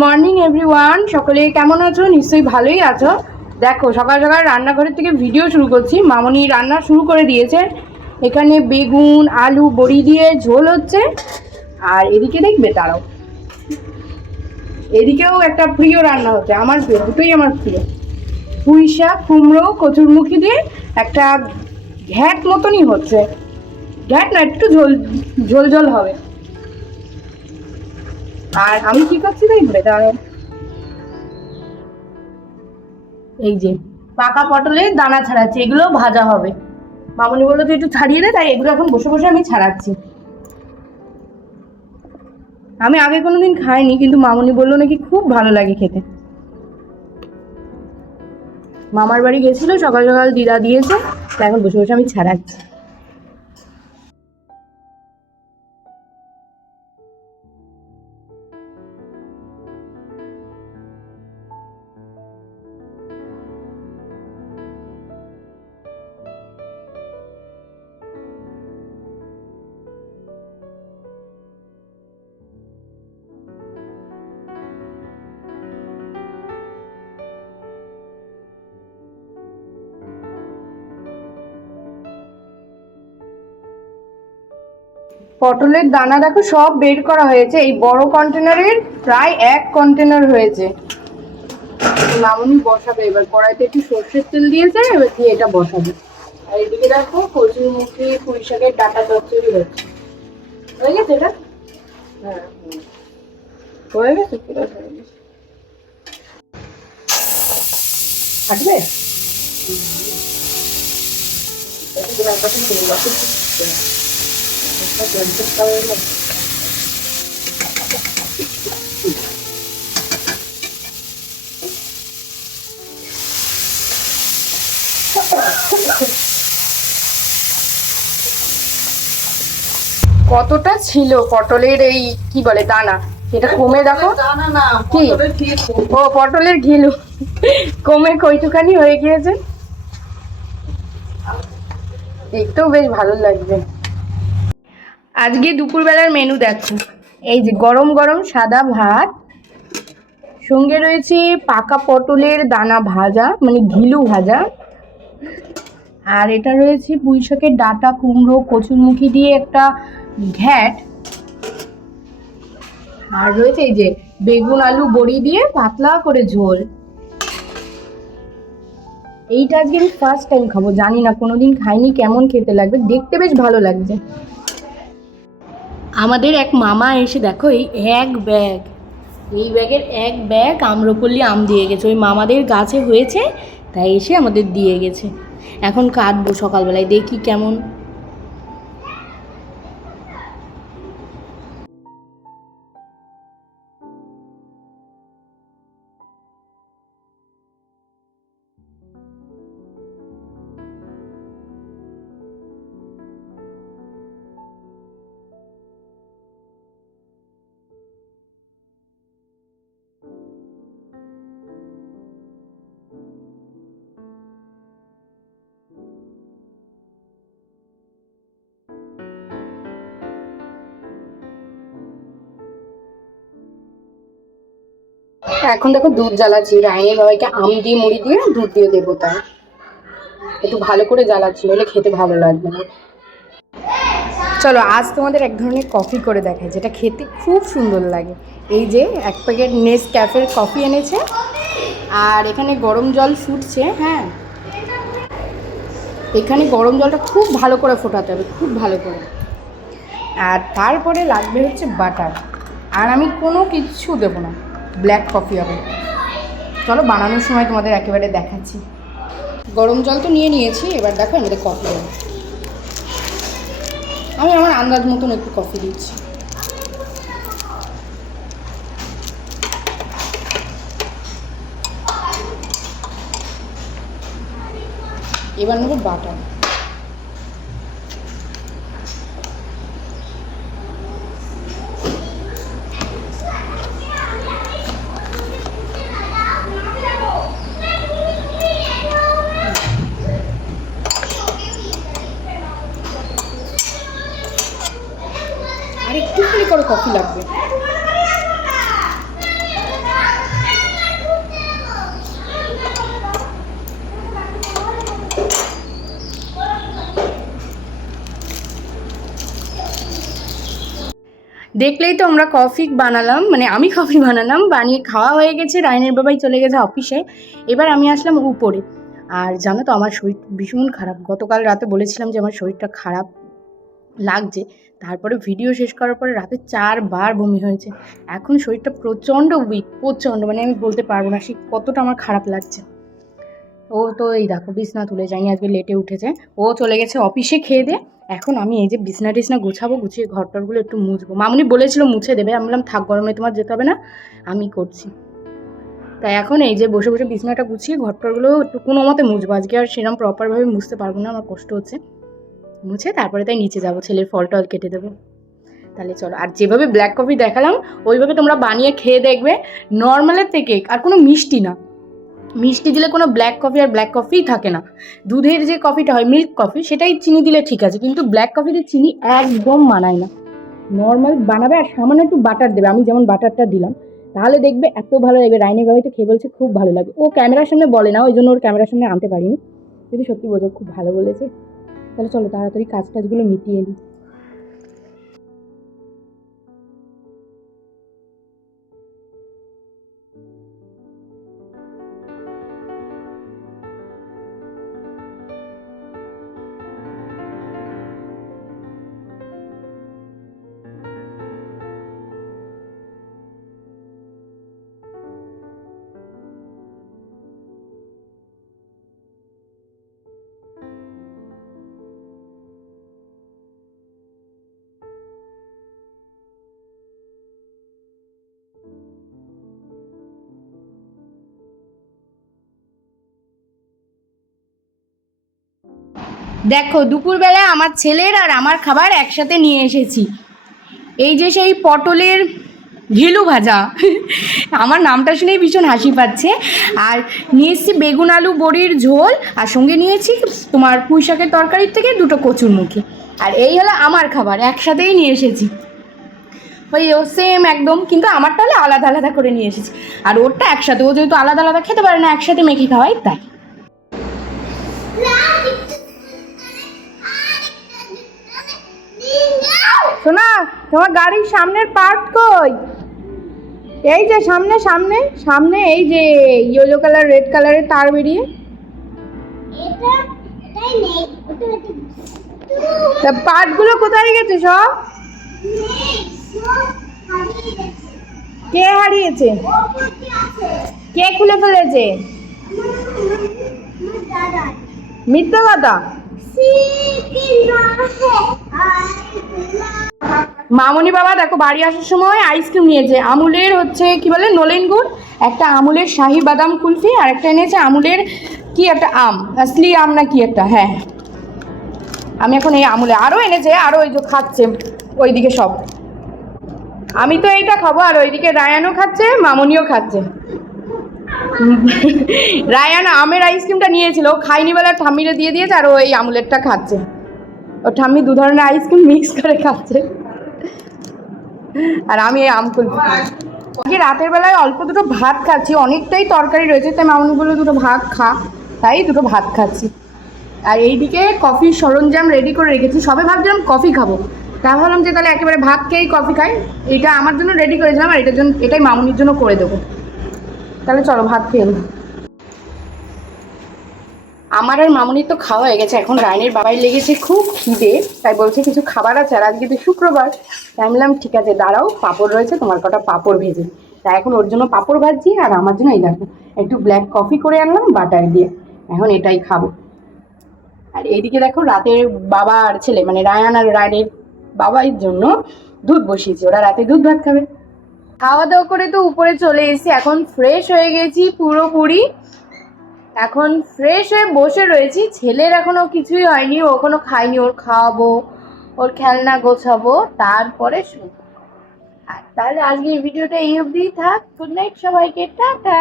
Morning everyone, সকলে কেমন আছো? নিশ্চয়ই ভালোই আছো। দেখো সকাল সকাল রান্নাঘরের থেকে ভিডিও শুরু করছি। মামনি রান্না শুরু করে দিয়েছে। এখানে বেগুন আলু বড়ি দিয়ে ঝোল হচ্ছে। আর এদিকে দেখবে, দাঁড়াও, এদিকেও একটা প্রিয় রান্না হচ্ছে, আমার প্রিয়, দুটোই আমার প্রিয়। পুঁই শাক কুমড়ো কচুরমুখী দিয়ে একটা ঘ্যাট মতনই হচ্ছে। ঘ্যাট না, একটু ঝোল ঝোল ঝোল হবে। আর আমি কি করছি দেখবে, দাঁড়াও, এই যে পাকা পটলের দানা ছাড়াচ্ছি, এগুলো ভাজা হবে। মামনি বললো তুই একটু ছাড়িয়ে দে, তাই এগুলো এখন বসে বসে আমি ছাড়াচ্ছি। আমি আগে কোনোদিন খাইনি, কিন্তু মামনি বললো নাকি খুব ভালো লাগে খেতে। মামার বাড়ি গেছিল, সকাল সকাল দিদা দিয়েছে, তাই এখন বসে বসে আমি ছাড়াচ্ছি। পটলের দানা দেখো সব বের করা হয়েছে। এই বড় কন্টেনারের প্রায় 1 কন্টেনার হয়েছে। মামনি বসাবে, এবার কড়াইতে একটু সর্ষের তেল দিয়েছে, এবার দিয়ে এটা বসাবে। আর এদিকে দেখো কচুরমুখী পুঁই শাকের ডাঁটা চচ্চড়ি হচ্ছে। হয়ে গেছে এটা? হ্যাঁ হয়ে গেছে, পুরো হয়ে গেছে। থাকবে কতটা ছিল পটলের এই কি বলে দানা, এটা কমে দেখো কি, ও পটলের ঘিলু কমে কইটুখানি হয়ে গিয়েছে। দেখতেও বেশ ভালো লাগবে। আজকে দুপুরবেলার মেনু দেখো, এই যে গরম গরম সাদা ভাত, সঙ্গে রয়েছে পাকা পটলের দানা ভাজা, মানে ঘিলু ভাজা। আর এটা রয়েছে পুঁই শাকের ডাঁটা কুমড়ো কচুরমুখী দিয়ে একটা ঘ্যাট। আর রয়েছে এই যে বেগুন আলু বড়ি দিয়ে পাতলা করে ঝোল। এইটা আজকে আমি ফার্স্ট টাইম খাবো, জানি না, কোনোদিন খাইনি, কেমন খেতে লাগবে। দেখতে বেশ ভালো লাগছে। আমাদের এক মামা এসে দেখো এই ব্যাগের এক ব্যাগ আম্রপল্লী আম দিয়ে গেছে। ওই মামাদের গাছে হয়েছে, তাই এসে আমাদের দিয়ে গেছে। এখন কাটবো সকালবেলায়, দেখি কেমন। এখন দেখো দুধ জ্বালাচ্ছি, রাইনের বাবাইকে আম দিয়ে মুড়ি দিয়ে দুধ দিয়ে দেবো, তাই একটু ভালো করে জ্বালাচ্ছি, নইলে খেতে ভালো লাগবে না। চলো আজ তোমাদের এক ধরনের কফি করে দেখাই, যেটা খেতে খুব সুন্দর লাগে। এই যে 1 প্যাকেট নেসক্যাফের কফি এনেছে, আর এখানে গরম জল ফুটছে। হ্যাঁ, এখানে গরম জলটা খুব ভালো করে ফোটাতে হবে, খুব ভালো করে। আর তারপরে লাগবে হচ্ছে বাটার। আর আমি কোনো কিছু দেবো না, ব্ল্যাক কফি হবে। চলো বানানোর সময় তোমাদের একেবারে দেখাচ্ছি। গরম জল তো নিয়ে নিয়েছি, এবার দেখো আমাদের কফি দেবো। আমি আমার আন্দাজ মতন একটু কফি দিচ্ছি। এবার নেবো বাটার। আর একটুখানি করে কফি লাগবে। দেখলেই তো আমরা কফি বানালাম, মানে আমি কফি বানালাম, বানিয়ে খাওয়া হয়ে গেছে, রায়নের বাবাই চলে গেছে অফিসে। এবার আমি আসলাম উপরে। আর জানো তো আমার শরীর ভীষণ খারাপ, গতকাল রাতে বলেছিলাম যে আমার শরীরটা খারাপ লাগছে, তারপরে ভিডিও শেষ করার পরে রাতে 4 বার বমি হয়েছে। এখন শরীরটা প্রচণ্ড উইক, প্রচণ্ড, মানে আমি বলতে পারবো না সে কতটা আমার খারাপ লাগছে। ও তো এই দেখো বিছনা তুলে যায়নি, আজকে লেটে উঠেছে, ও চলে গেছে অফিসে খেয়ে দিয়ে। এখন আমি এই যে বিছনা টিছনা গোছাবো, গুছিয়ে ঘরটরগুলো একটু মুছবো। মামুনি বলেছিল মুছে দেবে, আমি বললাম থাক গরমে তোমার যেতে হবে না, আমি করছি। তাই এখন এই যে বসে বসে বিছনাটা গুছিয়ে ঘরটরগুলো একটু কোনো মতে মুছবো। আজকে আর সেরকম প্রপারভাবে মুছতে পারবো না, আমার কষ্ট হচ্ছে। মুছে তারপরে তাই নিচে যাবো, ছেলের ফল টল কেটে দেবো। তাহলে চলো, আর যেভাবে ব্ল্যাক কফি দেখালাম ওইভাবে তোমরা বানিয়ে খেয়ে দেখবে, নর্মালের থেকে। আর কোনো মিষ্টি না, মিষ্টি দিলে কোনো ব্ল্যাক কফি আর ব্ল্যাক কফিই থাকে না। দুধের যে কফিটা হয় মিল্ক কফি, সেটাই চিনি দিলে ঠিক আছে, কিন্তু ব্ল্যাক কফিতে চিনি একদম মানায় না। নর্মাল বানাবে আর সামান্য একটু বাটার দেবে, আমি যেমন বাটারটা দিলাম, তাহলে দেখবে এত ভালো লাগবে। রাইনের বাবাই তো খেয়ে বলছে খুব ভালো লাগে। ও ক্যামেরার সামনে বলে না, ওই জন্য ওর ক্যামেরার সামনে আনতে পারিনি, যদি সত্যি বোঝো খুব ভালো বলেছে। তাহলে চলো তাড়াতাড়ি কাজ টাজগুলো মিটিয়ে নিই। দেখো দুপুরবেলা আমার ছেলের আর আমার খাবার একসাথে নিয়ে এসেছি। এই যে সেই পটলের ঘিলু ভাজা, আমার নামটা শুনেই ভীষণ হাসি পাচ্ছে। আর নিয়ে এসেছি বেগুন আলু বড়ির ঝোল, আর সঙ্গে নিয়েছি তোমার পুঁই শাকের তরকারির থেকে 2টো কচুরমুখী। আর এই হলো আমার খাবার, একসাথেই নিয়ে এসেছি। ওই ও সেম একদম, কিন্তু আমারটা হলে আলাদা আলাদা করে নিয়ে এসেছি, আর ওরটা একসাথে। ও যেহেতু আলাদা আলাদা খেতে পারে না, একসাথে মেখে খাওয়াই তাই। শোনা, তোমার গাড়ির সামনের পার্ট কই? এই যে সামনে সামনে সামনে, এই যে ইয়েলো কালার রেড কালারের তার বেরিয়ে, তা পার্টগুলো কোথায় গেছে সব? কে হারিয়েছে? কে খুলে ফেলেছে? মিথ্যা কথা। মামনি বাবা দেখো বাড়ি আসার সময় আইসক্রিম নিয়েছে, আমুলের হচ্ছে কি বলে নলেন গুড়, একটা আমুলের শাহি বাদাম কুলফি, আর একটা এনেছে আমুলের কি একটা আম, আসলি আম না কি একটা, হ্যাঁ। আমি এখন এই আমুলে আরও এনেছে, আরও ওই যে খাচ্ছে ওইদিকে সব। আমি তো এইটা খাবো, আর ওইদিকে রায়ানও খাচ্ছে, মামনিও খাচ্ছে। রায়ান আমের আইসক্রিমটা নিয়েছিল, ও খাইনি বলে ঠাম্মিরে দিয়ে দিয়েছে, আর ওই আমুলেরটা খাচ্ছে। ও ঠাম্মি 2 ধরনের আইসক্রিম মিক্স করে খাচ্ছে, আর আমি এই আম কুলফি। আজকে রাতের বেলায় অল্প 2টো ভাত খাচ্ছি, অনেকটাই তরকারি রয়েছে, তাই মামনিগুলো 2টো ভাত খা, তাই 2টো ভাত খাচ্ছি। আর এইদিকে কফির সরঞ্জাম রেডি করে রেখেছি, সবে ভাবছিলাম কফি খাবো, তা ভাবলাম যে তাহলে একেবারে ভাত খেয়েই কফি খাই। এটা আমার জন্য রেডি করেছিলাম, আর এটাই মামনির জন্য করে দেবো। তাহলে চলো ভাত খেয়ে নিই। আমার আর মামনির তো খাওয়া হয়ে গেছে, এখন রায়নের বাবাই লেগেছে খুব খিদে, তাই বলছে কিছু খাবার আছে, আর আজকে তো শুক্রবার। তাই বললাম ঠিক আছে দাঁড়াও, পাঁপড় রয়েছে, তোমার কটা পাঁপড় ভেজে। তাই এখন ওর জন্য পাঁপড় ভাজছি, আর আমার জন্য এই দেখো একটু ব্ল্যাক কফি করে আনলাম বাটার দিয়ে, এখন এটাই খাবো। আর এইদিকে দেখো রাতের বাবা আর ছেলে, মানে রায়ান আর রায়নের বাবার জন্য দুধ বসিয়েছি, ওরা রাতে দুধ ভাত খাবে। খাওয়া দাওয়া করে তো উপরে চলে এসেছি, এখন ফ্রেশ হয়ে গেছি পুরোপুরি, এখন ফ্রেশ হয়ে বসে রয়েছি। ছেলের এখনো কিছুই হয়নি, ও এখনো খায়নি, ওর খাওয়াবো, ওর খেলনা গোছাবো, তারপরে শুনবো। আর তাহলে আজকের ভিডিওটা এই অবধিই থাক। গুড নাইট সবাইকে, টাটা।